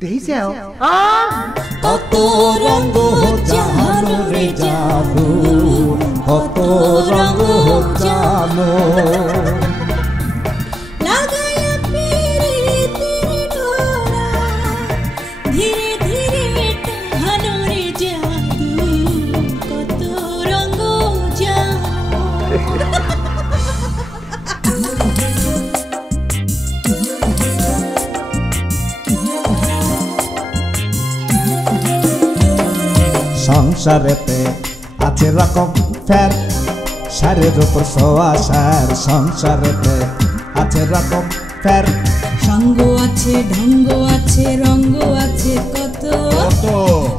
দেইছাও কত রঙ জানো রে জানো কত রঙ জানো লাগায়া পিরিতির ডোরা ধীরে ধীরে টানো রে জাদু কত রঙ জানো সংসারেতে আছে রকম ফের সারের উপর সোয়া সার সংসারেতে আছে রকম ফের সঙ্গ আছে ঢঙ্গ আছে রঙ্গ আছে কত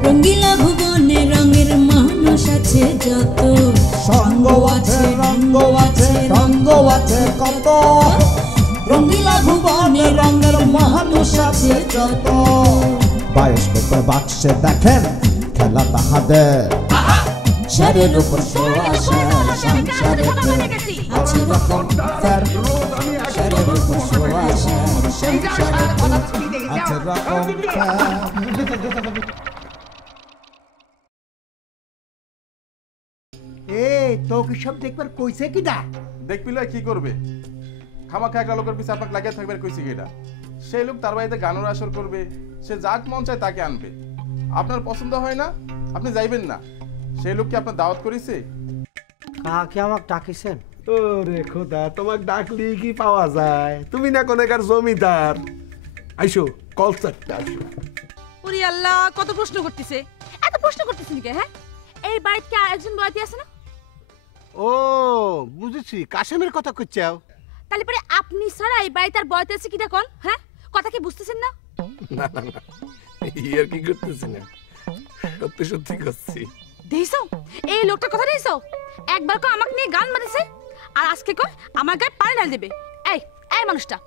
রঙ্গিলা ভুবনে রঙের মানুষ আছে যত সঙ্গ আছে রঙ্গ আছে রঙ্গ আছে কত রঙ্গিলা ভুবনে রঙের মানুষ আছে যত বায়োস্কোপে বাক্সে দেখেন খেলা তাহাদের সারের উপর সোয়া সার সংসারেতে আছে রকম ফের সারের উপর সোয়া সার সংসারেতে আছে রকম ফের এই তো কি সব দেখবার কইছে কিডা দেখবিলে কি করবে খামাখা একটা লোকের পিছে আপনাকে লাগিয়ে থাকবে কইছে কি এটা সেই লোক তার বাড়িতে গানের আসর করবে সে যাক মন চায় তাকে আনবে আপনার পছন্দ হয় না আপনি যাইবেন না সেই লোক কি আপনার দাওয়াত করেছে কাকে আমাকে ডাকিছেন ওরে খোদা তোমাকে ডাকলি কি পাওয়া যায় তুমি না কোনেকার জমিদার আইসো কল চারটা আইসো ওরে আল্লাহ কত প্রশ্ন করতেছে এত প্রশ্ন করতেছেন কে হ্যাঁ এই বাড়িতে একজন বয়াতি আছে না ও বুঝেছি কাশেমের কথা কইছাও তাহলে পরে আপনি ছাড়া এই বাড়িতে আর বয়াতি আছে কিটা কোন হ্যাঁ কথা কি বুঝতেছেন না না না না ইয়ার কি করতেছ না সত্যি সত্যি করছি দেইছো এই লোকটার কথা দেইছো একবার কো আমাকে নিয়ে গান মারিছে আর আজকে কই আমার গায়ে পানি ঢাল দিবে এই এই মানুষটা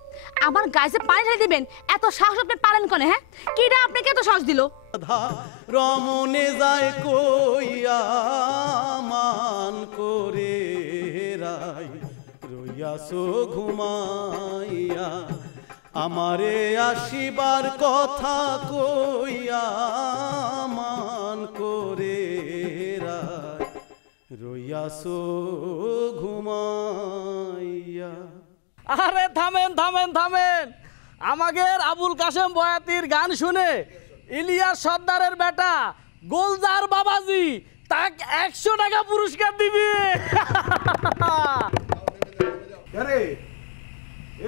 আমার গায়ে যে পানি ঢাল দিবেন এত সাহস আপনি পারেন কোনে হ্যাঁ কিডা আপনাকে এত সাহস দিল রমনে যায় কইয়া মান করে রাই রইয়াছো ঘুমাইয়া আমারে আসিবার কথা কইয়া মান করে রাই রইয়াছো ঘুমাইয়া। আরে থামেন থামেন থামেন আমাদের আবুল কাশেম বয়াতির গান শুনে ইলিয়াস সর্দারের বেটা গোলজার বাবাজি তাকে 100 টাকা পুরস্কার দিবে আরে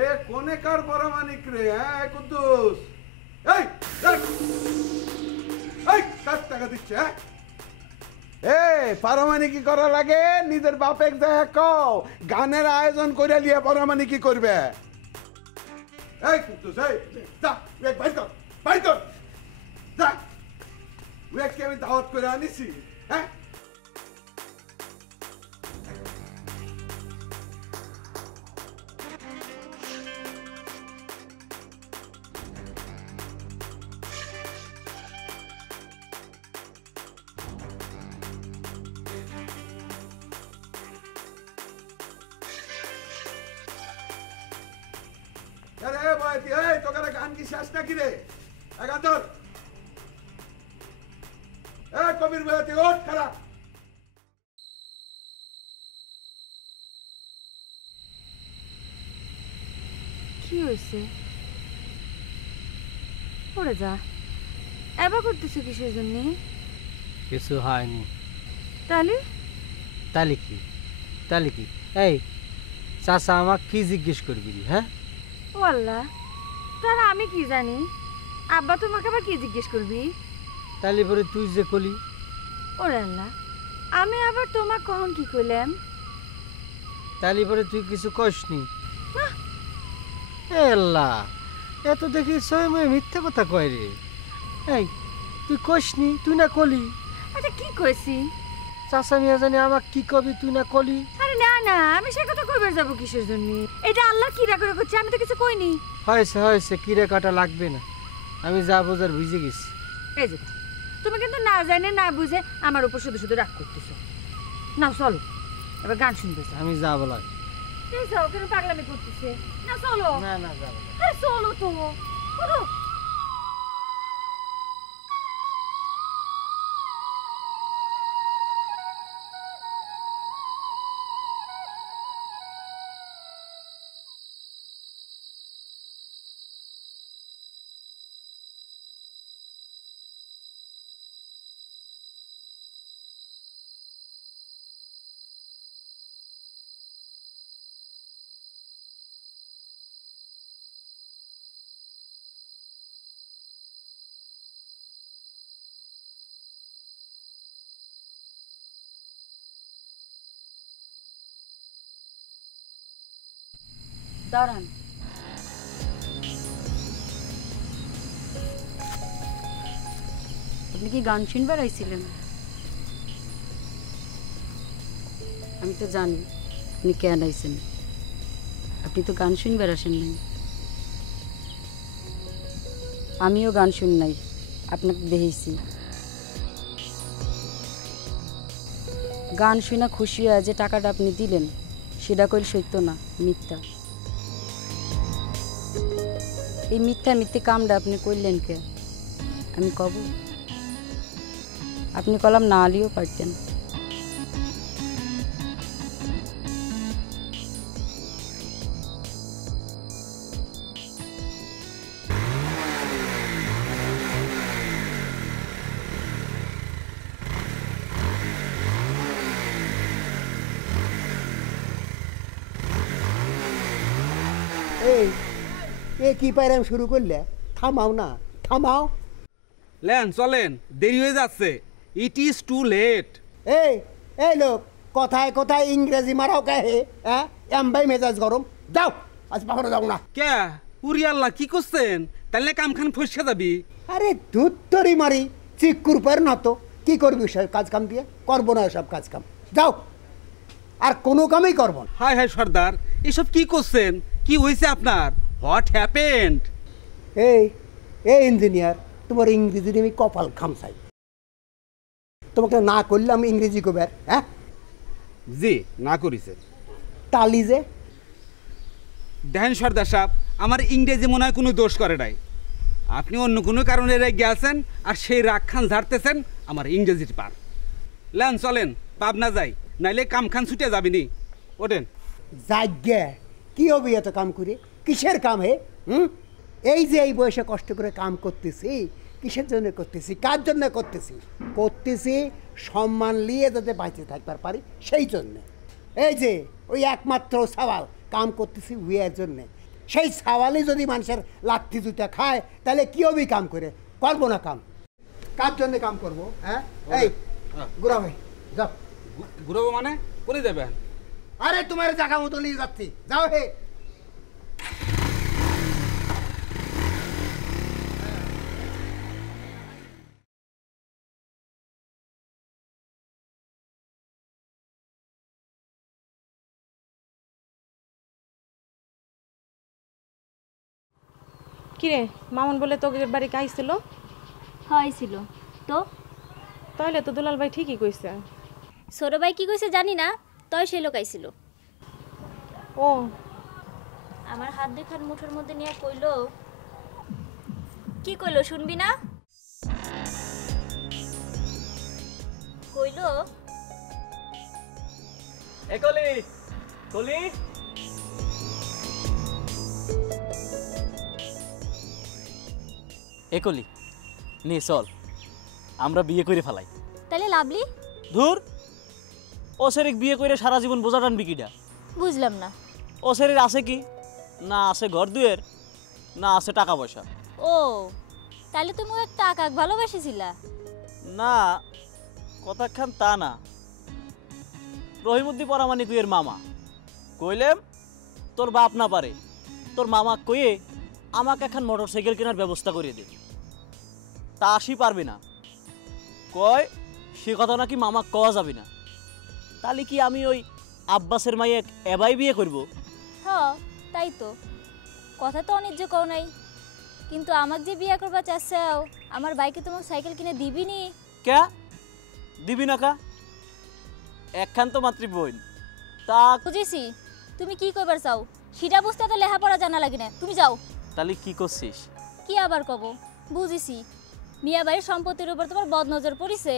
এ কোনেকার পরমাণিক রে হ্যাঁ কুদ্দুস এই এই কত টাকা দিচ্ছে হ্যাঁ পারমাণিকি করা লাগে নিজের বাপেক যায় কও গানের আয়োজন করে লিয়ে পারমাণিকি করবে এই কুদ্দুস এই যা এক বাইর কর যা ওকে আমি দাওয়াত করে আনিছি হ্যাঁ আরে বয়তি এই তোকার গান কি শেষ নাকি রে একান্তর এই কবির বয়তি ওঠ খারাপ কি হয়েছে পড়ে যা এবার করতেছে কিসের জন্য কিছু হয়নি তাহলে তাহলে কি এই চাচা আমাকে কি জিজ্ঞেস করবি হ্যাঁ ও আল্লাহ তাহলে আমি কি জানি আব্বা তোমাকে আবার কি জিজ্ঞেস করবি তাহলে পরে তুই যে কলি ওরে আল্লাহ আমি আবার তোমাক কখন কি কইলাম তাহলে পরে তুই কিছু কসনি আল্লাহ এত দেখি ছয় মেয়ে মিথ্যা কথা কয় রে এই তুই কসনি তুই না কলি আচ্ছা কি কইছি চাচা মিয়া জানি আমাকে কি কবি তুই না কলি আরে না না আমি সে কথা কইবার যাব কিসের জন্য এটা আল্লাহ কিরা করে করছে আমি তো কিছু কইনি হয়েছে কিরে কাটা লাগবে না আমি যা বোঝার বুঝে গেছি এই যে তুমি কিন্তু না জানে না বুঝে আমার উপর শুধু শুধু রাগ করতেছো না চলো এবার গান শুনতেছ আমি যা বলা এই যাও কেন পাগলামি করতেছে না চলো না যাব আরে চলো তো ওঠো দাঁড়ান। আপনি কি গান শুনবার আইছিলেন? আমি তো জানি আপনি কেন আইছেন। আপনি তো গান শুনবার আসেন নাই। আমিও গান শুনি নাই, আপনাকে দেখেছি। গান শুনে খুশি হয়ে যে টাকাটা আপনি দিলেন সেটা কইল সত্য না, মিথ্যা। এই মিথ্যা মিথ্যে কামটা আপনি করলেন কে আমি কব? আপনি কলাম না আলিও পারতেন। এই এ কি পাইরাম শুরু করলে? থামাও না, থামাও। লেন চলেন, দেরি হয়ে যাচ্ছে। It is too late. এই এই লোক, কথায় কথায় ইংরেজি মারাও কে হে? হ্যাঁ, এমবাই মেজাজ গরম। যাও, আজ পাখনো যাও না। কে উরি আল্লাহ, কি করছেন? তাহলে কামখান ফসকে যাবি। আরে ধুত্তরি মারি, চিক্কুর পর না তো কি করবি সব কাজ কাম দিয়ে? করবো না সব কাজ কাম, যাও। আর কোনো কামই করবো না। হায় হায় সর্দার, এসব কি করছেন? কি হয়েছে আপনার? What happened? এই এই ইঞ্জিনিয়ার, তোমার ইংরেজি আমি কপাল খামসাই। তোমাকে না করলে আমি ইংরেজি কবার? হ্যাঁ জি না করিছে। তালি যে দেখেন সর্দার সাহেব, আমার ইংরেজি মনে হয় কোনো দোষ করে নাই। আপনি অন্য কোনো কারণে রেগে আছেন আর সেই রাগ খান ঝাড়তেছেন আমার ইংরেজির পার। লেন চলেন, পাবনা যাই, নাইলে কামখান ছুটে যাবিনি। ওঠেন। যাজ্ঞা, কি হবে এত কাম করে? কিসের কাম হে? এই যে এই বয়সে কষ্ট করে কাম করতেছি, কিসের জন্য করতেছি? কার জন্য করতেছি? করতেছি সম্মান নিয়ে যাতে বাঁচে থাকবার পারি সেই জন্যে। এই যে ওই একমাত্র সওয়াল, কাম করতেছি উইয়ার জন্যে। সেই সওয়ালই যদি মানুষের লাঠি জুতা খায় তাহলে কি হবে কাম করে? করবো না কাম। কার জন্য কাম করবো? হ্যাঁ, এই গুড়া ভাই যাও। ঘুরবো মানে করে দেবেন? আরে তোমার জায়গা মতো নিয়ে যাচ্ছি, যাও হে। কিরে, মামুন বলে তোদের বাড়ি আইছিল? হয়েছিল তো। তাহলে তো দুলাল ভাই ঠিকই কইছে। ছোট ভাই কি কইছে জানি না, তয় সে লোক আইছিল। ও আমার হাত দেখার মুঠোর মধ্যে নিয়ে কইলো, কি কইলো শুনবি না? কইলো, এ কলি কলি, এ কলি নে চল আমরা বিয়ে করে ফেলাই। তাহলে লাভলি? ধুর, ও শরীর বিয়ে করে সারা জীবন বোঝা টানবি কিটা? বুঝলাম না। ও শরীর আছে কি? না আছে ঘর দুয়ের, না আছে টাকা পয়সা। ও তাহলে তুমি একটা আকাক ভালোবাসিছিলা? না, কথাখান তা না। রহিমুদ্দি পরামানিকের মামা কইলেম তোর বাপ না পারে, তোর মামা কইয়ে আমাকে এখন মোটরসাইকেল কেনার ব্যবস্থা করে দে। তা আসি পারবে না, কয় সে কথা নাকি মামা কওয়া যাবে না। তাহলে কি আমি ওই আব্বাসের মাইয়ে এবাই বিয়ে করব? হ্যাঁ তাই তো, কথা তো অনিজ্য কও নাই। কিন্তু আমাকে যে বিয়ে করবা চাচ্ছাও, আমার বাইকে তোমাকে সাইকেল কিনে দিবি নি? কে দিবি না? কা একখান তো মাতৃ বোন। তা বুঝেছি তুমি কি করবার চাও, সেটা বুঝতে তো লেখাপড়া জানা লাগে না। তুমি যাও। তাহলে কি করছিস? কি আবার কব, বুঝেছি মিয়া বাড়ির সম্পত্তির উপর তোমার বদনজর পড়িছে।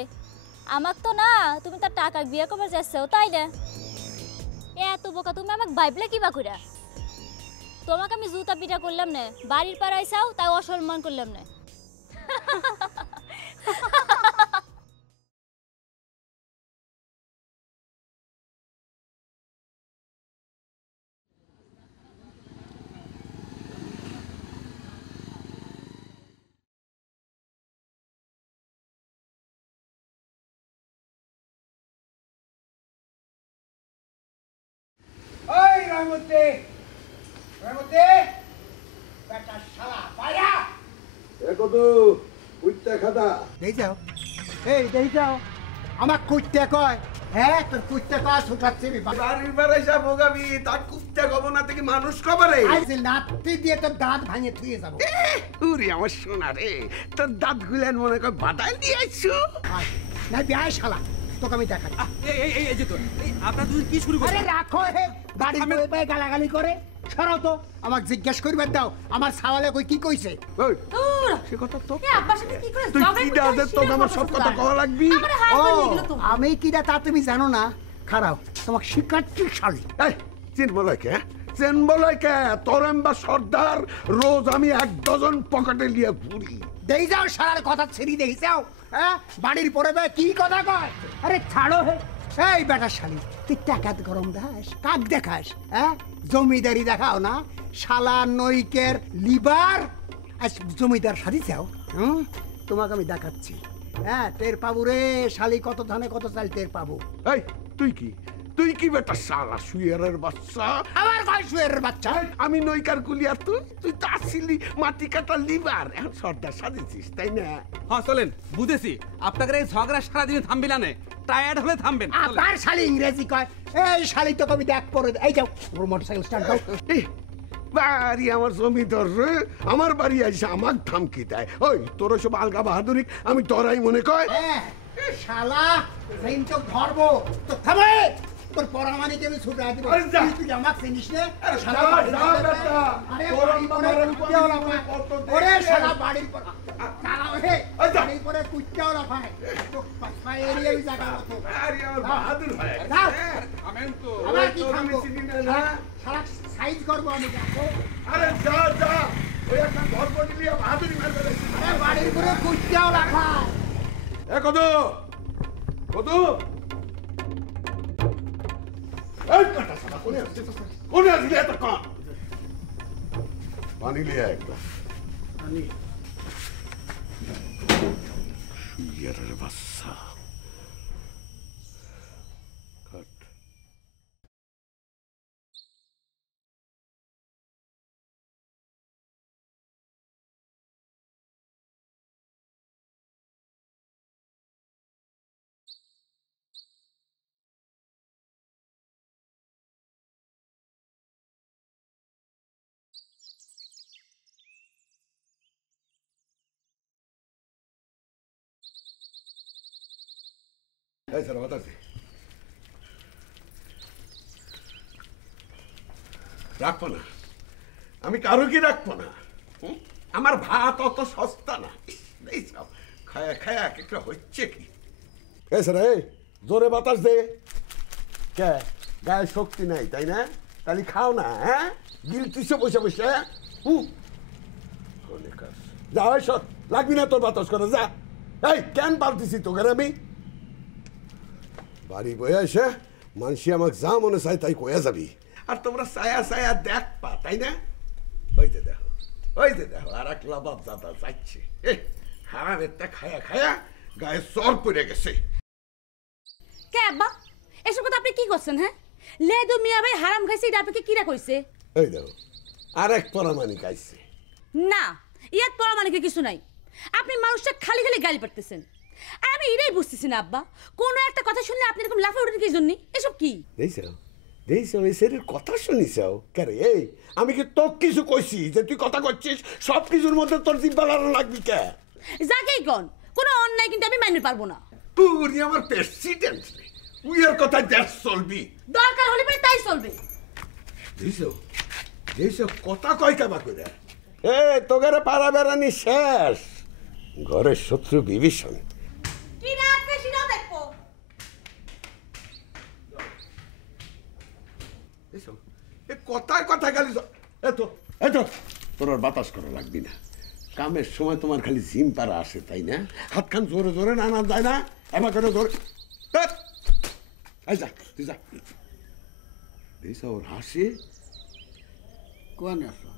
আমাক তো না, তুমি তার টাকা বিয়ে করবার যাচ্ছো তাই না? এত বোকা তুমি আমাকে ভাইবলে কিবা কইরা? তোমাকে আমি জুতা পিটা করলাম না, বাড়ির পাড়ায় চাও তাই অসম্মান করলাম না। ওই রহমতে, মধ্যে বেটা শালা পায়া কত কুইতে খাদা দেই যাও এই দেই যাও আমার কুইতে কয় হ্যাঁ তোর কুইতে কয় ছুটাচ্ছি বাড়ির বেড়াই যাব গাবি তা কুইতে কব না থেকে মানুষ কবরে আজ লাত্তি দিয়ে তোর দাঁত ভাঙে থুয়ে যাবো উরি আমার সোনা রে তোর দাঁত গুলেন মনে কর বাদাল দিয়ে আইছো না বিয়ায় শালা তোকে আমি দেখাচ্ছি এই যে তো আপনারা দুজন কি শুরু আরে করছেন রাখো হে বাড়ির বই গালাগালি করে সরাও তো আমাকে জিজ্ঞেস করবেন দাও আমার সাওয়ালে কই কি কইছে ওই দূর সে কথা তো এ আব্বার সাথে কি করে তুই ঝগড়া কি করতে হয় দাদা তো সেটা আমার সব কথা কওয়া লাগবি আমারে হার ও করে গেল তো আমি কিরা তা তুমি জানো না খারাপ তোমাকে শিক্ষার্থী শালি এই চিন বলাই কে চেন বলাই কে তোরেম্বা সর্দার রোজ আমি 1 ডজন পকেটে লিয়ে ঘুরি দেই যাও শালার কথা ছেড়ি দেই যাও হ্যাঁ বাড়ির পরে বে কি কথা কয় আরে ছাড়ো হে এই বেটা শালি তুই টাকাত গরম দেখাস কাক দেখাস হ্যাঁ জমিদারি দেখাও না শালা নইকের লিভার আজ জমিদার সাথে যাও তোমাকে আমি দেখাচ্ছি হ্যাঁ টের পাবো রে শালি কত ধানে কত চাল টের পাবো এই তুই কি বেটা শালা শুয়ারের বাচ্চা আমার কয় শুয়ের বাচ্চা আমি নইকার কুলিয়া তুই তো আসিলি মাটি কাটা লিভার এখন সর্দার সাজেছিস তাই না হ্যাঁ চলেন বুঝেছি আপনাদের এই ঝগড়া সারাদিনে থামবে না টায়ার্ড হলে থামবেন চলেন। আবার শালি ইংরেজি কয় এই শালি তোকে আমি দেখ পরে এই যাও মোটরসাইকেল স্টার্ট দাও এই, বাড়ি আমার জমিদার রে আমার বাড়ি আইসা আমাক থামকি দেয় ওই তোর সব আলগা বাহাদুরি আমি তোরাই মনে কয় হ্যাঁ, শালা সেইন তো ধরবো তো থামে তোর পরামানিকে আমি ছুটে দিব আরে যা। তুই আমাকে চিনিস নে আরে শালা যা, বাড়ির যা পরে- বেটা। আরে তোর বাড়ির পরে আমার কুত্তেও বাড়ির লাফায়। কত ওরে দেখে। শালা বাড়ির পরে শালা হে এই যা। বাড়ির পরে কুত্তেও লাফায় তো পাঁচপাই এরিয়াই জায়গা মতো আরে আমার বাহাদুর ভাই যাও থামেন তো আবার কি তোর আমি থামবো চিনি না, না? শালা সাইজ করবো আমি দেখো আরে যা ওই একটা ঘর বনি লিয়া বাহাদুরি মারবে রে। আরে বাড়ির পরে কুত্তেও লাফায় এ কদু এই কাটা সাদা কোনে আসলি এত কম পানি লিয়া একটা শুয়ারের বাচ্চা কাট এই স্যার বাতাস দে রাখবো না আমি কারো কি রাখবো না আমার ভাত অত সস্তা না এই সব খায়া খায়া একটা হচ্ছে কি এই স্যার এই জোরে বাতাস দে কে গায়ে শক্তি নাই তাই না তাহলে খাও না হ্যাঁ গিলতিছে বসে বসে যা হয় সব লাগবি না তোর বাতাস করে যা এই কেন পাল্টিছি তোকে আমি বাড়ি বয়ে এসে মানুষই আমাকে যা মনে চাই তাই কয়ে যাবি আর তোমরা ছায়া ছায়া দেখবা তাই না ওই যে দেখো আর এক লাবাব দাদা যাচ্ছে হারামেরটা খায়া খায়া গায়ে চর পড়ে গেছে কে আব্বা এসব কথা আপনি কি করছেন হ্যাঁ লেদু মিয়া ভাই হারাম খাইছে এটা আপনাকে কিরা কইছে ওই দেখো আর এক পরামানিক আইছে না ইয়াত পড়া মানে কি কিছু নাই আপনি মানুষটা খালি খালি গালি পারতেছেন আর আমি এটাই বুঝতেছি না আব্বা কোনো একটা কথা শুনলে আপনি এরকম লাফা উঠেন কি জন্য এসব কি দেখছো এই শরীর কথা শুনিস কেরে এই আমি কি তোর কিছু কইছি যে তুই কথা করছিস সব কিছুর মধ্যে তোর জিব্বা লাগানো লাগবি কে যাকেই কোন কোনো অন্যায় কিন্তু আমি মানতে পারবো না তুই আমার প্রেসিডেন্ট উইয়ের কথা দেশ চলবি দরকার হলে পরে তাই চলবে দেখছো কথা কয় কেবা করে এ তোগারে পাড়া বেড়ানি শেষ ঘরের শত্রু বিভীষণ কি না আপনি সেটাও দেখবো কথায় কথা খালি এত তোর আর বাতাস করা লাগবি না কামের সময় তোমার খালি জিম পারা আসে তাই না হাত খান জোরে জোরে নানা যায় না এবার করে জোরে যা তুই যা দিস ওর হাসি কোন আসো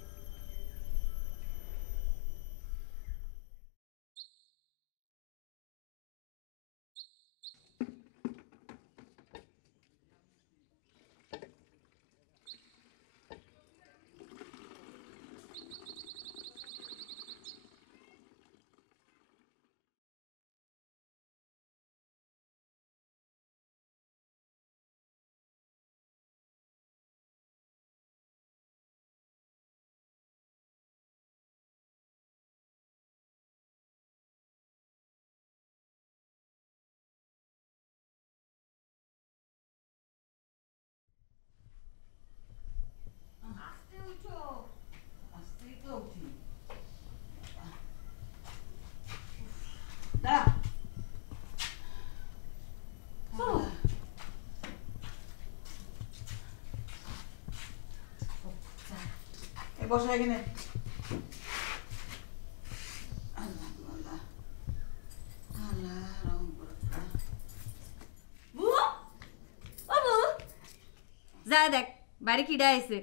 বসো এখানে। যা দেখ বাড়ি কি ডাইছে।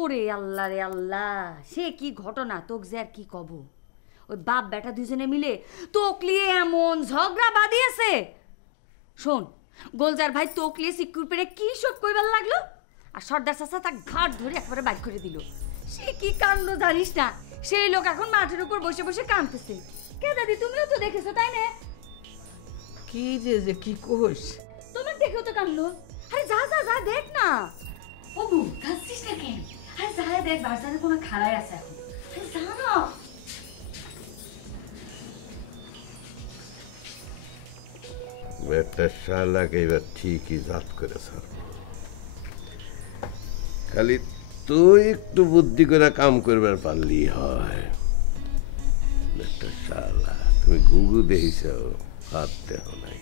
ওরে আল্লাহ রে আল্লাহ, সে কি ঘটনা, তোক যে আর কি কব। ওই বাপ বেটা দুজনে মিলে তোকলিয়ে এমন ঝগড়া বাঁধিয়েছে। শোন, গোলজার ভাই তোকলিয়ে সিকুর পেরে কি সব কইবার লাগলো, আর সর্দার চাচা তার ঘাট ধরে একবারে বাইক করে দিল। সে কি কাণ্ড জানিস না, সেই লোক এখন মাঠের উপর বসে বসে কাঁদতেছে। কে দাদি, তুমিও তো দেখেছো তাই না? কি যে কি কইস? তোমার দেখেও তো কাঁদলো। আরে যা যা যা দেখ না। ওবু কাঁদছিস না কেন? আরে যা দেখ, বাজারে কোনো খাড়াই আছে এখন। আরে যা না। একটা শালাকে এবার ঠিকই জাত করে ছাড়ব। খালি তুই একটু বুদ্ধি করে কাম করবার পারলি হয়। একটা শালা, তুমি গুগু দেখিস, হাত দেহ নাই।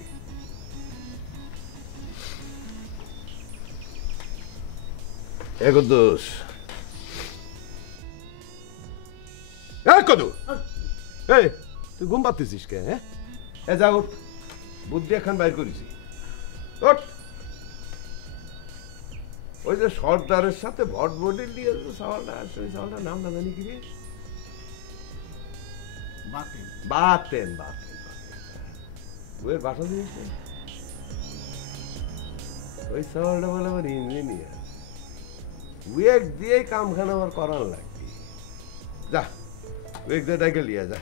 এগো দোষ কদু, এই তুই ঘুম পাচ্ছিস কে? হ্যাঁ, এ যাও, বুদ্ধি এখন বাইর করেছি। ওই যে সর্দারের সাথে ভট বডি দিয়ে সওয়ালটা আসছে, ওই সওয়ালটার নাম না জানি কি রে? বাতেন বাতেন বাতেন ওর বাসা জিনিস ওই সওয়ালটা বলে আমার ইঞ্জিনিয়ার। উয়েক দিয়ে কামখানা আমার করার লাগবে। যা উয়েক দিয়ে ডাইকে লিয়া যা।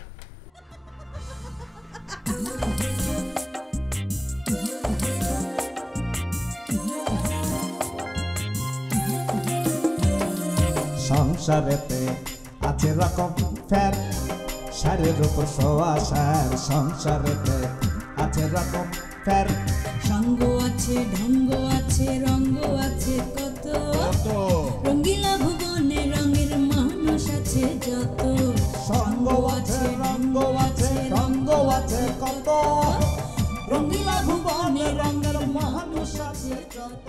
সংসারেতে আছে রকম ফের, সারের উপর সোয়া সার। সংসারেতে আছে রকম ফের, সঙ্গ আছে ঢঙ্গ আছে রঙ্গ আছে কত, রঙ্গিলা ভুবনে রঙের মানুষ আছে যত। সঙ্গ আছে রঙ্গ আছে রঙ্গ আছে কত, রঙ্গিলা ভুবনে রঙের মানুষ আছে যত।